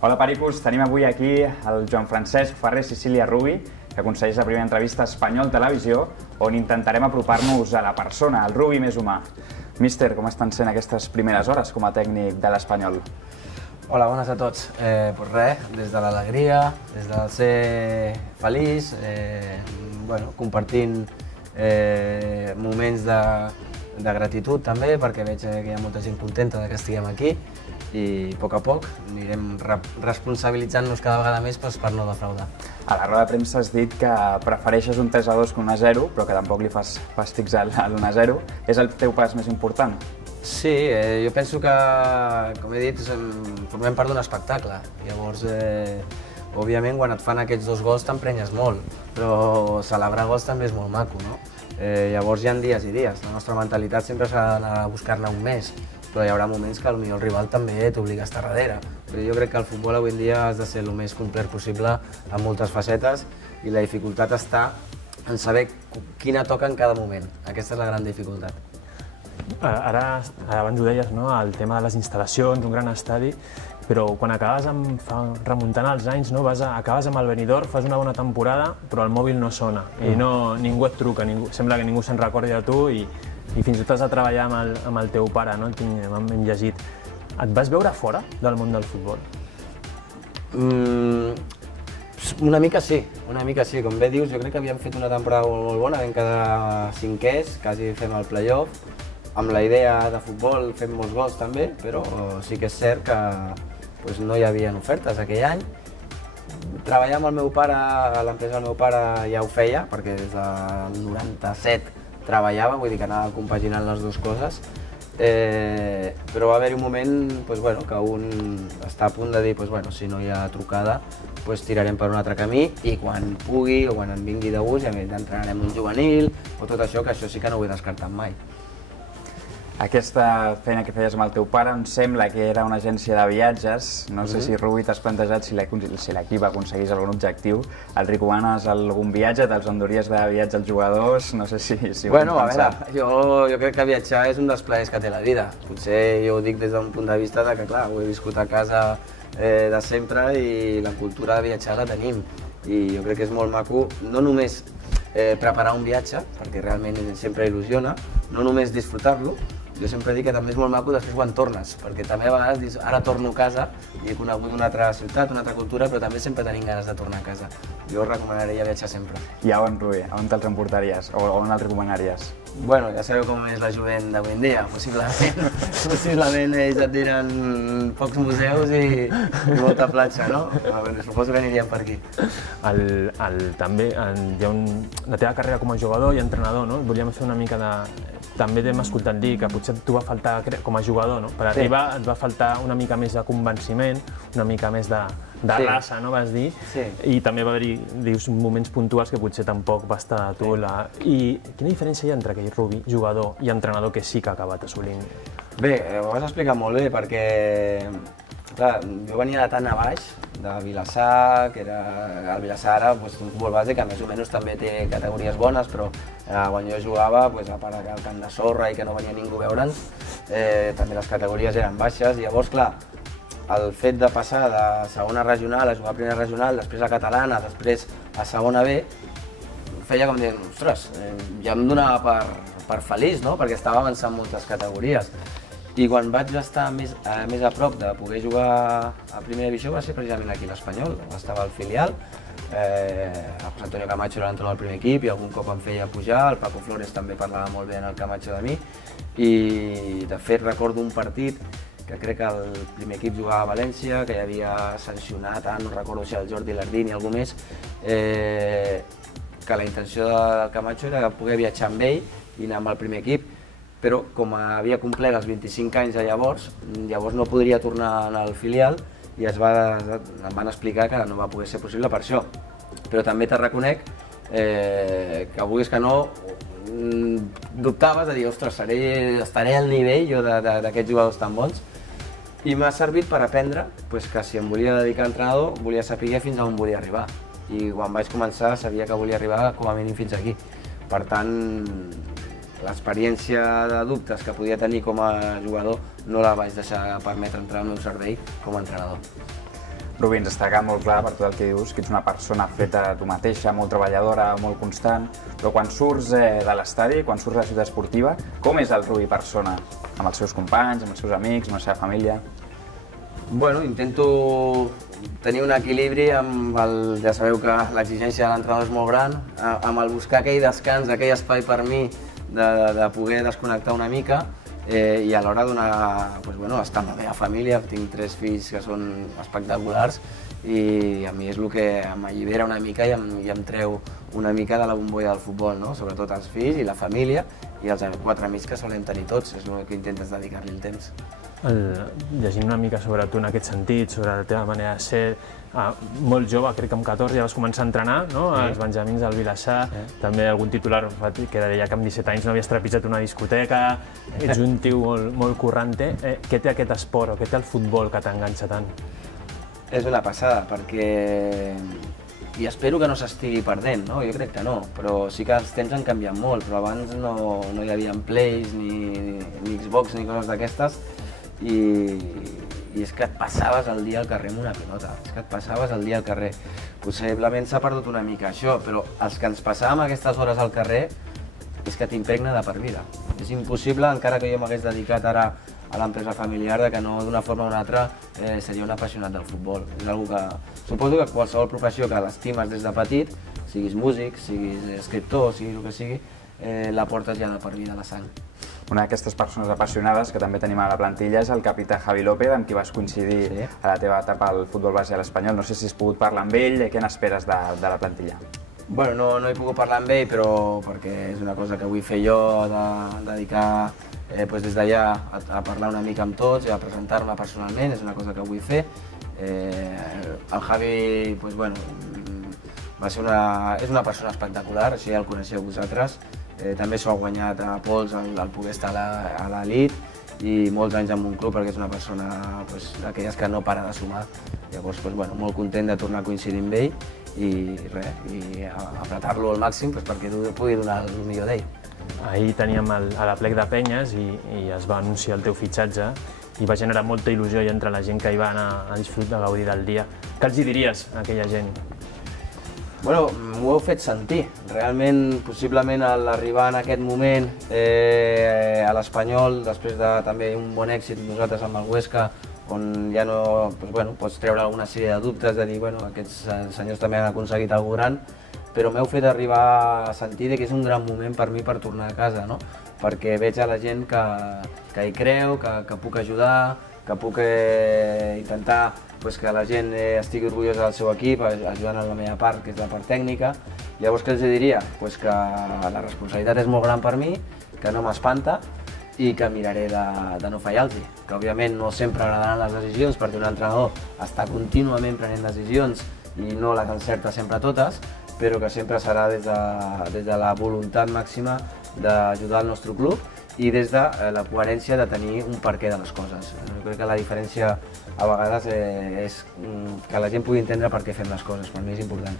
Hola Pericos, tenim avui aquí el Joan Francesc Ferrer Sicília Rubi, que aconsegueix la primera entrevista a Espanyol Televisió, on intentarem apropar-nos a la persona, al Rubi més humà. Míster, com estan sent aquestes primeres hores com a tècnic de l'Espanyol? Hola, bones a tots. Pues res, des de l'alegria, des del ser feliç, compartint moments de gratitud també, perquè veig que hi ha molta gent contenta que estiguem aquí i a poc anirem responsabilitzant-nos cada vegada més per no defraudar. A la roda de premsa has dit que prefereixes un 3-2 que un 1-0, però que tampoc li fas fàstics a l'1-0. És el teu pas més important? Sí, jo penso que, com he dit, formem part d'un espectacle. Llavors, òbviament, quan et fan aquests 2 gols t'emprenyes molt, però celebrar gols també és molt maco, no? Llavors hi ha dies i dies. La nostra mentalitat sempre s'ha d'anar a buscar-ne un més, però hi haurà moments que potser el rival també t'obliga a estar darrere. Però jo crec que el futbol avui en dia has de ser el més complet possible en moltes facetes i la dificultat està en saber quina toca en cada moment. Aquesta és la gran dificultat. Ara, abans ho deies, no? El tema de les instal·lacions, un gran estadi, però quan acabes remuntant els anys, no? Acabes amb el Benidorm, fas una bona temporada, però el mòbil no sona i ningú et truca, sembla que ningú se'n recordi de tu i fins i tot has de treballar amb el teu pare, no? Hem llegit. Et vas veure fora del món del futbol? Una mica sí. Com bé dius, jo crec que havíem fet una temporada molt bona, vam quedar 5è, quasi fem el play-off, amb la idea de futbol fem molts gols també, però sí que és cert que no hi havia ofertes aquell any. Treballar amb el meu pare, a l'empresa del meu pare ja ho feia, perquè des del 97 treballava, vull dir que anava compaginant les dues coses, però va haver-hi un moment que un està a punt de dir si no hi ha trucada tirarem per un altre camí i quan pugui o quan em vingui de gust ja entrenarem un juvenil o tot això, que això sí que no ho he descartat mai. Aquesta feina que feies amb el teu pare em sembla que era una agència de viatges. No sé si, Rubi, t'has plantejat si l'equip aconseguís algun objectiu. El recomanes algun viatge? Te'ls enduries de viatge als jugadors? No sé si ho hem pensat. Jo crec que viatjar és un dels plaers que té la vida. Potser jo ho dic des d'un punt de vista que, clar, ho he viscut a casa de sempre i la cultura de viatjar la tenim. I jo crec que és molt maco, no només preparar un viatge, perquè realment sempre il·lusiona, no només disfrutar-lo. Jo sempre dic que també és molt maco després quan tornes, perquè també a vegades dius, ara torno a casa i he conegut una altra ciutat, una altra cultura, però també sempre tenim ganes de tornar a casa. Jo recomanaria viatjar sempre. I a on, Rubi? On te'ls emportaries? O on els recomanaries? Bueno, ja sabeu com és la jovent d'avui en dia, possiblement ells et diran pocs museus i molta platja, no? Suposo que aniríem per aquí. També, la teva carrera com a jugador i entrenador, no? Volíem fer una mica de... També t'hem escoltat dir que potser t'ho va faltar com a jugador, no? Per arribar et va faltar una mica més de convenciment, una mica més de raça, no? Vas dir? Sí. I també va haver-hi, dius, moments puntuals que potser tampoc va estar a tu. I quina diferència hi ha entre aquell Rubi, jugador i entrenador que sí que ha acabat assolint? Bé, ho has explicat molt bé, perquè clar, jo venia de tan a baix, de Vilassar, que era el Vilassar ara, un futbol base que més o menys també té categories bones, però quan jo jugava, a part del camp de sorra i que no venia ningú a veure'ns, també les categories eren baixes, i llavors, clar, el fet de passar de segona regional a jugar a primera regional, després a catalana, després a segona B, feia com dir, ostres, ja em donava per feliç, no? Perquè estava avançant moltes categories. I quan vaig estar més a prop de poder jugar a primera divisió va ser precisament aquí a l'Espanyol, estava al filial, el José Antonio Camacho era l'entrenador del primer equip i algun cop em feia pujar, el Paco Flores també parlava molt bé en el Camacho de mi i de fet recordo un partit que crec que el primer equip jugava a València, que hi havia sancionat, no recordo si el Jordi Lardín i algú més, que la intenció del Camacho era poder viatjar amb ell i anar amb el primer equip, però com havia complert els 25 anys llavors no podria tornar al filial i em van explicar que no va poder ser possible per això. Però també te reconec que vulguis que no, dubtaves de dir, ostres, estaré al nivell jo d'aquests jugadors tan bons, i m'ha servit per aprendre que si em volia dedicar a entrenador volia saber fins a on volia arribar, i quan vaig començar sabia que volia arribar com a mínim fins aquí. Per tant, l'experiència de dubtes que podia tenir com a jugador no la vaig deixar permetre entrar al meu servei com a entrenador. Rubí, ens està quedant molt clar per tot el que dius, que ets una persona feta de tu mateixa, molt treballadora, molt constant, però quan surts de l'estadi, quan surts de la ciutat esportiva, com és el Rubí persona? Amb els seus companys, amb els seus amics, amb la seva família? Bueno, intento tenir un equilibri amb el... Ja sabeu que l'exigència de l'entrenador és molt gran, amb el buscar aquell descans, aquell espai per mi de poder desconnectar una mica, i a l'hora estar amb la meva família. Tinc 3 fills que són espectaculars i a mi és el que m'allibera una mica i em treu una mica de la bombolla del futbol, no? Sobretot els fills i la família i els 4 amics que solem tenir tots, és el que intentes dedicar-li el temps. Llegint una mica sobre tu en aquest sentit, sobre la teva manera de ser, molt jove, crec que amb 14 ja vas començar a entrenar, no? Els benjamins del Vilassar, també algun titular que deia que amb 17 anys no havies trepitjat una discoteca, ets un tio molt currante. Què té aquest esport o què té el futbol que t'enganxa tant? És una passada, perquè... I espero que no s'estigui perdent, no? Jo crec que no, però sí que els temps han canviat molt, però abans no hi havia Plays, ni Xbox, ni coses d'aquestes, i és que et passaves el dia al carrer amb una pilota, és que et passaves el dia al carrer. Possiblement s'ha perdut una mica això, però els que ens passàvem aquestes hores al carrer és que t'impregna de per vida. És impossible, encara que jo m'hagués dedicat ara a l'empresa familiar, que no d'una forma o una altra seria un apassionat del futbol. És una que suposo que qualsevol professió que l'estimes des de petit, siguis músic, siguis escriptor, siguis el que sigui, la portes ja de per vida a la sang. Una d'aquestes persones apassionades que també tenim a la plantilla és el capità Javi López, amb qui vas coincidir a la teva etapa al futbol base a l'Espanyol. No sé si has pogut parlar amb ell, què n'esperes de la plantilla? Bueno, no he pogut parlar amb ell, però perquè és una cosa que vull fer jo, de dedicar des d'allà a parlar una mica amb tots i a presentar-me personalment, és una cosa que vull fer. El Javi, és una persona espectacular, així ja el coneixeu vosaltres. També s'ho ha guanyat a pols el poder estar a l'elit i molts anys en un club perquè és una persona d'aquelles que no para de sumar. Llavors, molt content de tornar a coincidir amb ell i apretar-lo al màxim perquè pugui donar el millor d'ell. Ahir teníem a l'Aplec de Penyes i es va anunciar el teu fitxatge i va generar molta il·lusió entre la gent que hi va anar a disfrutar, a gaudir del dia. Què els hi diries a aquella gent? Bueno, m'ho heu fet sentir. Realment, possiblement, a l'arribar en aquest moment a l'Espanyol, després de també un bon èxit nosaltres amb el Huesca, on ja no pots treure alguna sèrie de dubtes, de dir, aquests senyors també han aconseguit alguna gran, però m'heu fet arribar a sentir que és un gran moment per mi per tornar a casa, no? Perquè veig a la gent que hi creu, que puc ajudar, que puc intentar que la gent estigui orgullosa del seu equip, ajudant en la meva part, que és la part tècnica. Llavors, què els diria? Que la responsabilitat és molt gran per mi, que no m'espanta i que miraré de no fallar-los. Que, òbviament, no sempre agradaran les decisions, perquè un entrenador està contínuament prenent decisions i no les encerta sempre totes, però que sempre serà des de la voluntat màxima d'ajudar el nostre club i des de la coherència de tenir un perquè de les coses. Jo crec que la diferència a vegades és que la gent pugui entendre per què fem les coses, per mi és important.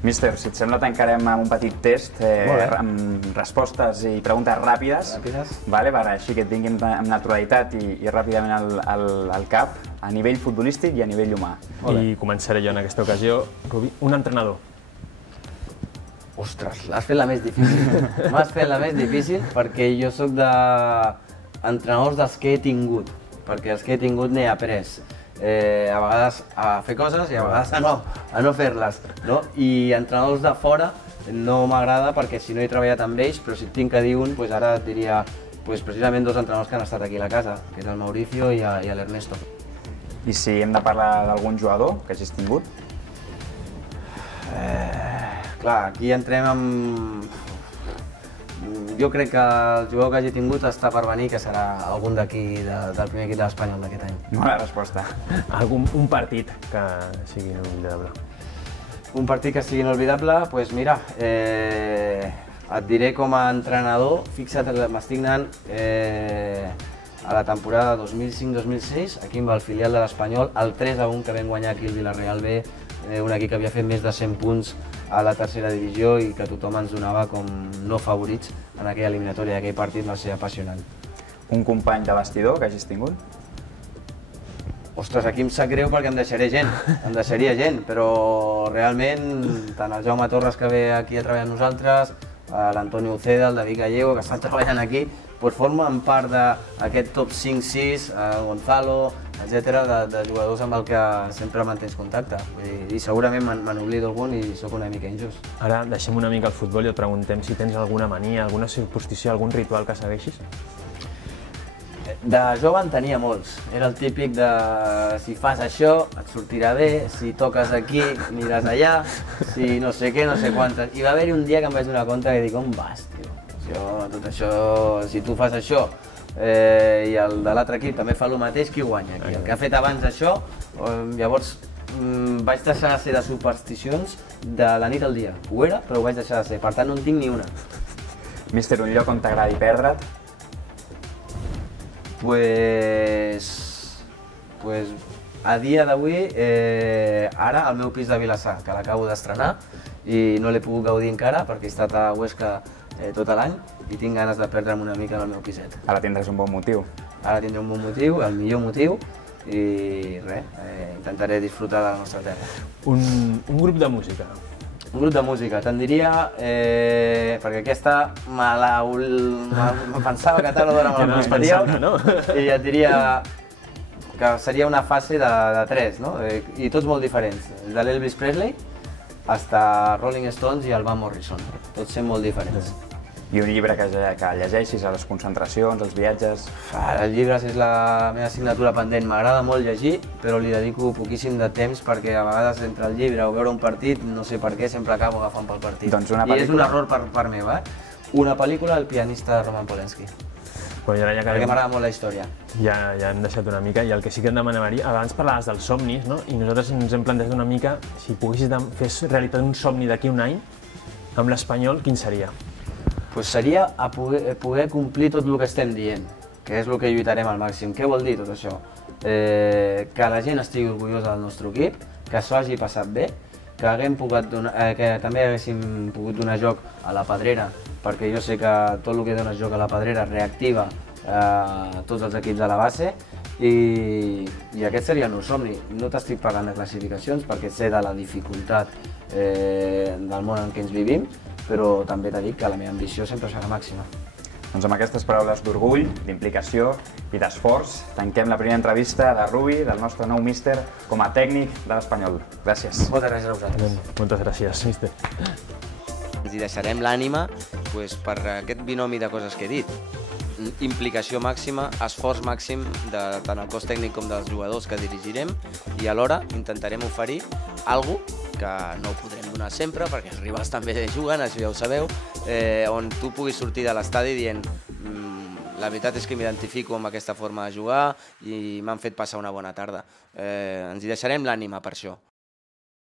Míster, si et sembla tancarem amb un petit test amb respostes i preguntes ràpides, per així que et vinguin amb naturalitat i ràpidament al cap, a nivell futbolístic i a nivell humà. I començaré jo en aquesta ocasió. Rubí, un entrenador. Ostres, l'has fet la més difícil. M'has fet la més difícil perquè jo sóc d'entrenadors dels que he tingut, perquè els que he tingut n'he après. A vegades a fer coses i a vegades a no fer-les. I entrenadors de fora no m'agrada perquè si no he treballat amb ells, però si tinc que dir un, ara et diria precisament 2 entrenadors que han estat aquí a la casa, que és el Mauricio i l'Ernesto. I si hem de parlar d'algun jugador que hagis tingut? Clar, aquí entrem amb... Jo crec que el jugador que hagi tingut està per venir, que serà algun d'aquí, del primer equip de l'Espanyol d'aquest any. Bona resposta. Un partit que sigui inolvidable. Un partit que sigui inolvidable? Doncs mira, et diré com a entrenador, fixa't, m'estic anant a la temporada 2005-2006, aquí amb el filial de l'Espanyol, el 3-1 que vam guanyar aquí el Villarreal B, un equip que havia fet més de 100 punts a la tercera divisió i que tothom ens donava com no favorits en aquella eliminatòria. Aquell partit va ser apassionant. Un company de vestidor que hagis tingut? ostres, aquí em sap greu perquè em deixaria gent, però realment tant el Jaume Torres que ve aquí a treballar amb nosaltres, l'Antonio Uceda, el David Gallego, que estan treballant aquí, doncs formen part d'aquest top 5-6, Gonzalo, etc., de jugadors amb el que sempre mantens contacte. I segurament me n'oblido algun i sóc una mica injust. Ara deixem una mica el futbol i et preguntem si tens alguna mania, alguna superstició, algun ritual que segueixis? De jove en tenia molts. Era el típic de si fas això et sortirà bé, si toques aquí aniràs allà, si no sé què, no sé quantes. I va haver-hi un dia que em vaig donar compte que dic, on vas, tio? Tot això, si tu fas això i el de l'altre equip també fa el mateix, qui guanya aquí? El que ha fet abans això, llavors vaig deixar de ser de supersticions de la nit al dia. Ho era, però ho vaig deixar de ser, per tant no en tinc ni una. Míster, un lloc on t'agradi perdre't? Pues a dia d'avui, ara al meu pis de Vilassar, que l'acabo d'estrenar i no l'he pogut gaudir encara perquè he estat a Huesca tot l'any i tinc ganes de perdre'm una mica en el meu piset. Ara tindràs un bon motiu. Ara tindré un bon motiu, el millor motiu, i res, intentaré disfrutar de la nostra terra. Un grup de música. Un grup de música, te'n diria, perquè aquesta me pensava que tal d'hora me la pensaríeu, no? I et diria que seria una fase de tres, no? I tots molt diferents, de l'Elvis Presley fins a Rolling Stones i el Van Morrison, tots sent molt diferents. I un llibre que llegeixis a les concentracions, als viatges? Els llibres és la meva assignatura pendent, m'agrada molt llegir, però li dedico poquíssim de temps perquè a vegades entre el llibre o veure un partit, no sé per què, sempre acabo agafant pel partit. Doncs una I és un pel·lícula? error per meu, Una pel·lícula, El pianista de Roman Polanski, perquè m'agrada molt la història. Ja hem deixat una mica, i el que sí que et demanaria, abans parlaves dels somnis, no? I nosaltres ens hem plantejat una mica, si poguessis fer realitat un somni d'aquí un any, amb l'Espanyol, quin seria? Seria poder complir tot el que estem dient, que és el que lluitarem al màxim. Què vol dir tot això? Que la gent estigui orgullosa del nostre equip, que s'ho hagi passat bé, que també haguéssim pogut donar joc a la Pedrera, perquè jo sé que tot el que dona joc a la Pedrera reactiva tots els equips de la base, i aquest seria el meu somni. No t'estic parlant de classificacions perquè sé de la dificultat del món en què ens vivim, però també t'he dit que la meva ambició sempre serà màxima. Doncs amb aquestes paraules d'orgull, d'implicació i d'esforç, tanquem la primera entrevista de Rubi, del nostre nou míster, com a tècnic de l'Espanyol. Gràcies. Moltes gràcies a vosaltres. Moltes gràcies, míster. Ens hi deixarem l'ànima per aquest binomi de coses que he dit. Implicació màxima, esforç màxim de tant el cos tècnic com dels jugadors que dirigirem, i alhora intentarem oferir alguna cosa que no ho podrem donar sempre perquè els rivals també juguen, això ja ho sabeu, on tu puguis sortir de l'estadi dient la veritat és que m'identifico amb aquesta forma de jugar i m'han fet passar una bona tarda. Ens hi deixarem l'ànima per això.